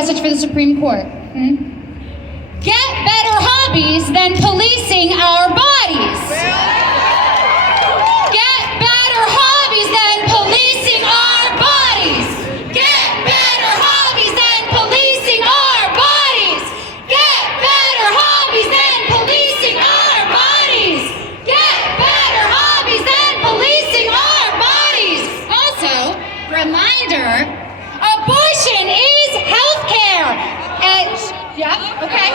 message for the Supreme Court. Get better hobbies than policing our bodies. Get better hobbies than policing our bodies. Get better hobbies than policing our bodies. Get better hobbies than policing our bodies. Get better hobbies than policing our bodies. Also, reminder, abortion is healthcare. Okay.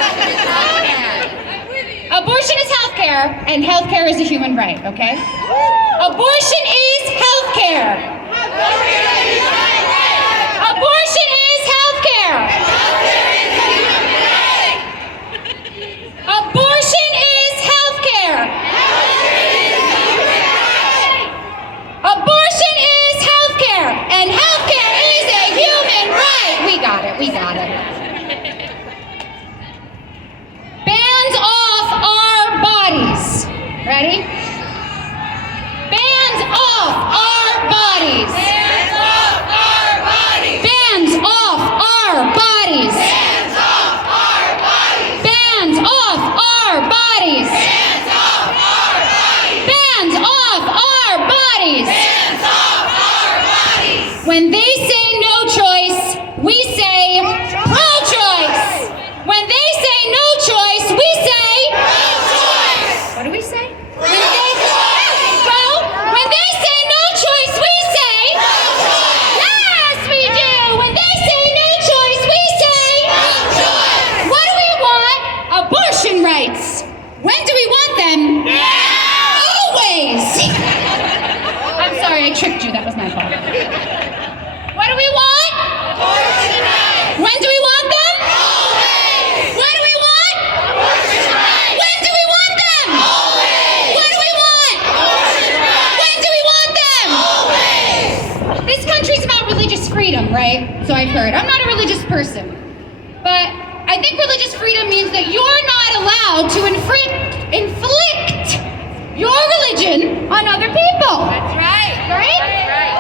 Abortion is healthcare, and healthcare is a human right, okay? Abortion is healthcare. Abortion is healthcare. Abortion is healthcare. Abortion is healthcare, and healthcare is a human right. We got it. Bands off our bodies. Ready? Bands off our bodies. Hands off our bodies! Bands off our bodies. Hands off our bodies! Bands off our bodies. Hands off our bodies! Bands off our bodies. Hands off our bodies! When they say no choice, we say pro-choice. When they say no choice, we say Pro-choice! what do we say? Pro-choice! Well, when they say no choice, we say Pro-choice! yes, we do. When they say no choice, we say Pro-choice! what do we want? Abortion rights. When do we want them? Always. I'm sorry, I tricked you. That was my fault. What do we want? Abortion rights! When do we want them? Always! What do we want? Abortion rights! When do we want them? Always! What do we want? Abortion rights! When do we want them? Always! This country's about religious freedom, right? So I've heard. I'm not a religious person. But I think religious freedom means that you're not allowed to inflict your religion on other people. That's right! Right? That's right!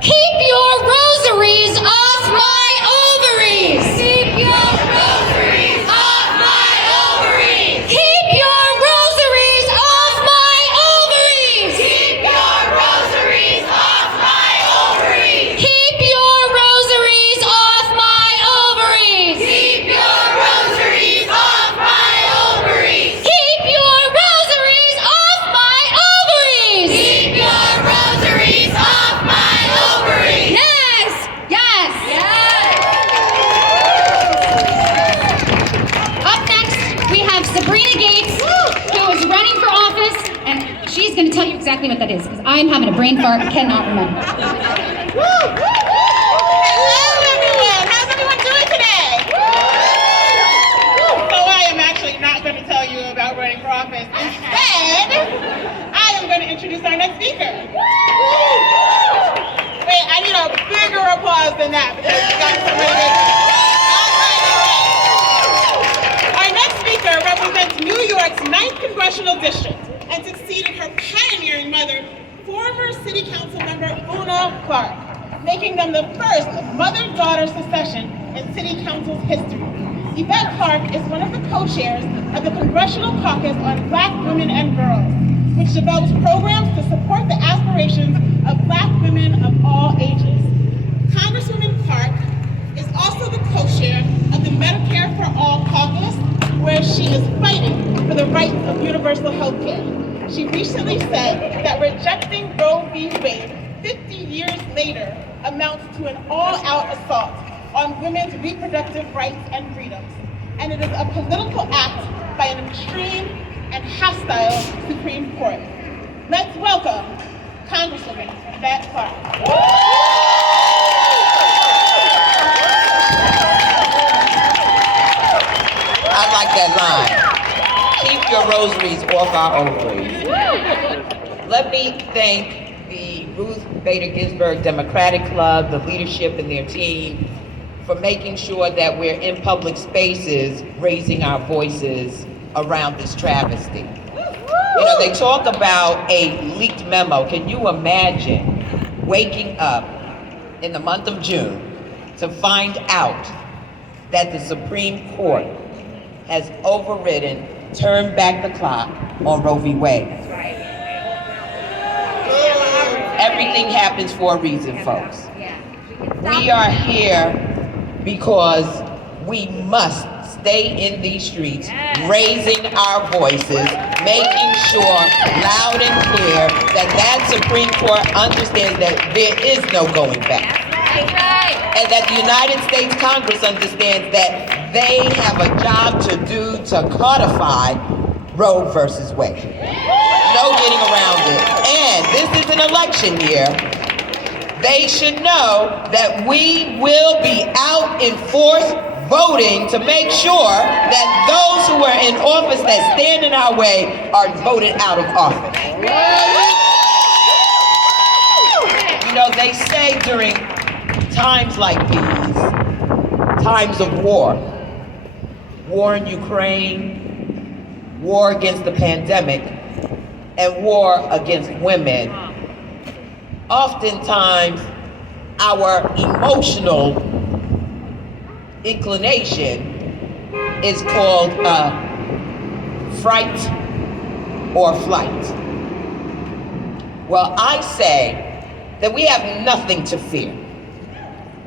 Keep your rosaries off my ovaries. Keep your rosaries off my ovaries! Keep your rosaries off my ovaries. Keep your rosaries off my ovaries! Keep your rosaries off my ovaries. Keep your rosaries off my ovaries! Keep your rosaries off my ovaries. Keep your rosaries off my ovaries! Yes, yes. Up next, we have Sabrina Gates, who is running for office, and she's going to tell you exactly what that is, because I'm having a brain fart, cannot remember. Hello, everyone. How's everyone doing today? So I am actually not going to tell you about running for office. Instead, I am going to introduce our next speaker. Wait, I need a bigger applause than that because we got some really good. All right. Our next speaker represents New York's 9th Congressional District and succeeded her pioneering mother, former City Council member Una Clark, making them the first mother-daughter succession in City Council's history. Yvette Clark is one of the co-chairs of the Congressional Caucus on Black Women and Girls, which develops programs to support the aspirations of Black women of all ages. Congresswoman Clark is also the co-chair of the Medicare for All Caucus, where she is fighting for the rights of universal health care. She recently said that rejecting Roe v. Wade 50 years later amounts to an all-out assault on women's reproductive rights and freedoms, and it is a political act by an extreme and hostile Supreme Court. Let's welcome Congresswoman Yvette Clark. I like that line. Keep your rosaries off our ovaries. Let me thank the Ruth Bader Ginsburg Democratic Club, the leadership and their team, for making sure that we're in public spaces raising our voices around this travesty. You know, they talk about a leaked memo. Can you imagine waking up in the month of June to find out that the Supreme Court has overridden, turned back the clock on Roe v. Wade. Everything happens for a reason, folks. We are here because we must stay in these streets, raising our voices, making sure loud and clear that Supreme Court understands that there is no going back. And that the United States Congress understands that they have a job to do to codify Roe versus Wade. No getting around it. And this is an election year. They should know that we will be out in force voting to make sure that those who are in office that stand in our way are voted out of office. You know, they say during times like these, times of war in Ukraine, war against the pandemic, and war against women, oftentimes our emotional inclination is called fright or flight. Well, I say that we have nothing to fear.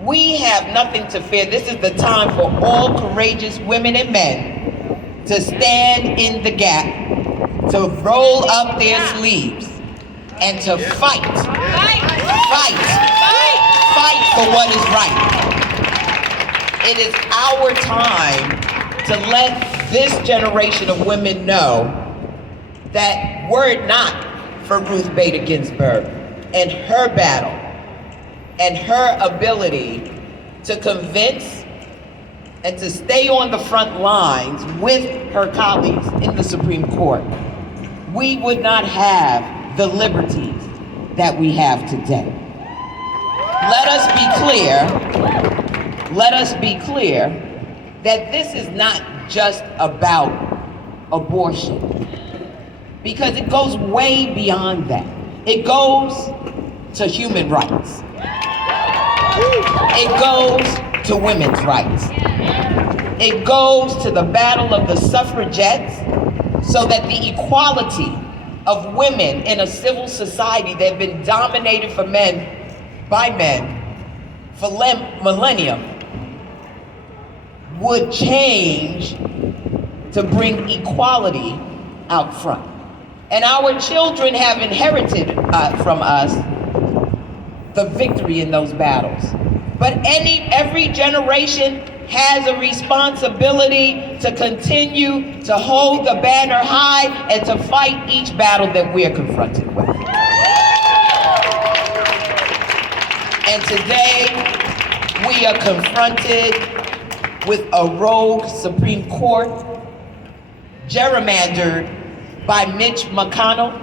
We have nothing to fear. This is the time for all courageous women and men to stand in the gap, to roll up their sleeves, and to fight for what is right. It is our time to let this generation of women know that were it not for Ruth Bader Ginsburg and her battle and her ability to convince and to stay on the front lines with her colleagues in the Supreme Court, we would not have the liberties that we have today. Let us be clear that this is not just about abortion, because it goes way beyond that. It goes to human rights. It goes to women's rights. It goes to the battle of the suffragettes so that the equality of women in a civil society that have been dominated by men for millennium would change to bring equality out front. And our children have inherited from us the victory in those battles. But every generation has a responsibility to continue to hold the banner high and to fight each battle that we are confronted with. And today, we are confronted with a rogue Supreme Court gerrymandered by Mitch McConnell.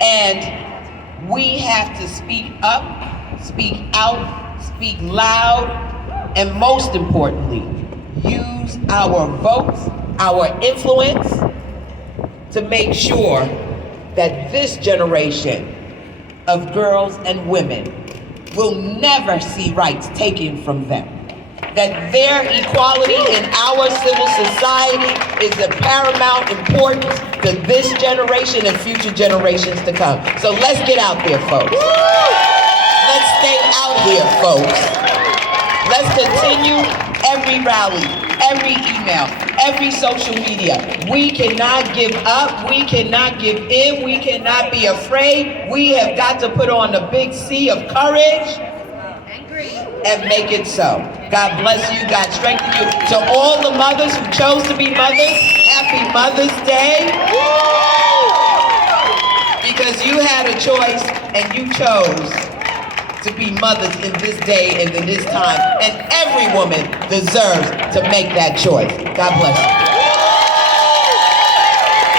And we have to speak up, speak out, speak loud, and most importantly, use our votes, our influence to make sure that this generation of girls and women will never see rights taken from them. That their equality in our civil society is of paramount importance to this generation and future generations to come. So let's get out there, folks. Let's stay out here, folks. Let's continue every rally, every email, every social media. We cannot give up. We cannot give in. We cannot be afraid. We have got to put on the big C of courage and make it so. God bless you. God strengthen you. To all the mothers who chose to be mothers, happy Mother's Day. Because you had a choice and you chose to be mothers in this day and in this time. And every woman deserves to make that choice. God bless you.